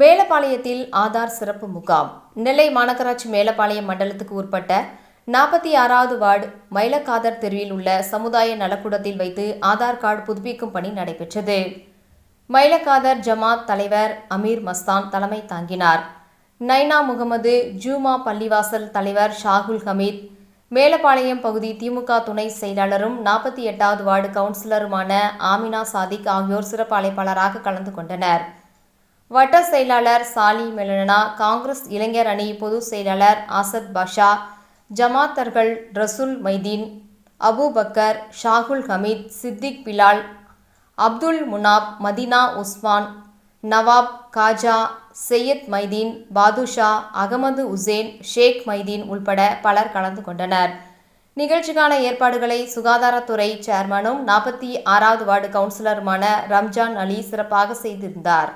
மேலப்பாளையத்தில் ஆதார் சிறப்பு முகாம். நெல்லை மாநகராட்சி மேலப்பாளையம் மண்டலத்துக்கு உட்பட்ட 46வது வார்டு மயிலக்காதர் தெருவில் உள்ள சமுதாய நலக்கூடத்தில் வைத்து ஆதார் கார்டு புதுப்பிக்கும் பணி நடைபெற்றது. மயிலக்காதர் ஜமாத் தலைவர் அமீர் மஸ்தான் தலைமை தாங்கினார். நைனா முகமது, ஜூமா பள்ளிவாசல் தலைவர் ஷாகுல் ஹமீத், மேலப்பாளையம் பகுதி திமுக துணை செயலாளரும் 48வது வார்டு கவுன்சிலருமான ஆமினா சாதிக் ஆகியோர் சிறப்பு அழைப்பாளராக கலந்து கொண்டனர். வட்ட செயலாளர் சாலி மெலனா, காங்கிரஸ் இளைஞர் அணி பொதுச் செயலாளர் ஆசத் பாஷா, ஜமாத்தர்கள் ரசூல் மைதீன், அபுபக்கர், ஷாகுல் ஹமீத், சித்திக் பிலால், அப்துல் முனாப், மதினா உஸ்மான், நவாப், காஜா, செய்யத் மைதீன், பாதுஷா, அகமது உசேன், ஷேக் மைதீன் உள்பட பலர் கலந்து கொண்டனர். நிகழ்ச்சிக்கான ஏற்பாடுகளை சுகாதாரத்துறை சேர்மனும் 46வது வார்டு கவுன்சிலருமான ரம்ஜான் அலி சிறப்பாக செய்திருந்தார்.